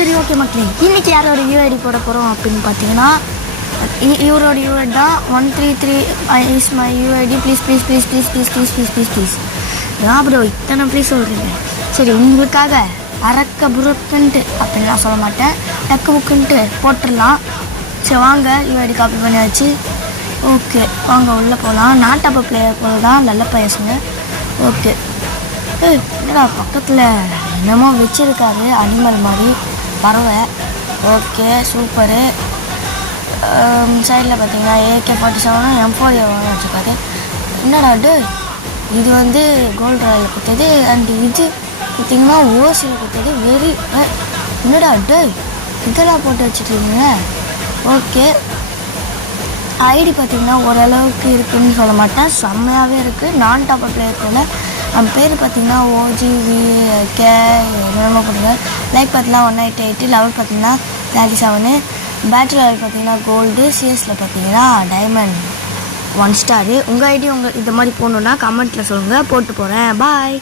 சரி ஓகே மக்களே, இன்றைக்கி யாரோட யூஐடி போட போகிறோம் அப்படின்னு பார்த்தீங்கன்னா இவரோட யூஐடி தான் 133 is my UID please please please please please please please please please bro இத்தனை ப்ளீஸ் சொல்கிறீங்க. சரி உங்களுக்காக அரக்க புருக்குன்ட்டு அப்படின்னு நான் சொல்ல மாட்டேன், டக்கு புக்குன்ட்டு போட்டுடலாம். சரி வாங்க, யூஐடி காப்பி பண்ணியாச்சு. ஓகே வாங்க உள்ளே போகலாம். நாட்டாப்ப பிளேயர் போல தான் நல்ல பேசுங்க. ஓகே என்னடா பக்கத்தில் என்னமோ வச்சுருக்காரு அனிமல் மாதிரி பறவை. Okay super. சைடில் பார்த்தீங்கன்னா AK-47 M4 வச்சுருக்காரு. என்னடா இது வந்து கோல்டு ராயில் கொடுத்தது அண்ட் இது பார்த்திங்கன்னா ஓசியில் கொடுத்தது வெரி. என்னடா இதெல்லாம் போட்டு வச்சுருக்கீங்க. ஓகே ஐடி பார்த்திங்கன்னா ஓரளவுக்கு இருக்குதுன்னு சொல்ல மாட்டேன், செம்மையாகவே இருக்குது. நான் டாப் பிளேயர் போல் அவன் பேர் பார்த்திங்கன்னா OGVK என்னென்னமோ போட்டுங்க. லைக் பார்த்தீங்கன்னா 198, லெவல் பார்த்திங்கன்னா 37, பேட்டரி லெவல் பார்த்திங்கன்னா கோல்டு, சிஎஸில் பார்த்திங்கன்னா டைமண்ட் 1 ஸ்டாரு. உங்கள் ஐடி இந்த மாதிரி போடணுன்னா கமெண்ட்டில் சொல்லுங்கள், போட்டு போகிறேன். பாய்.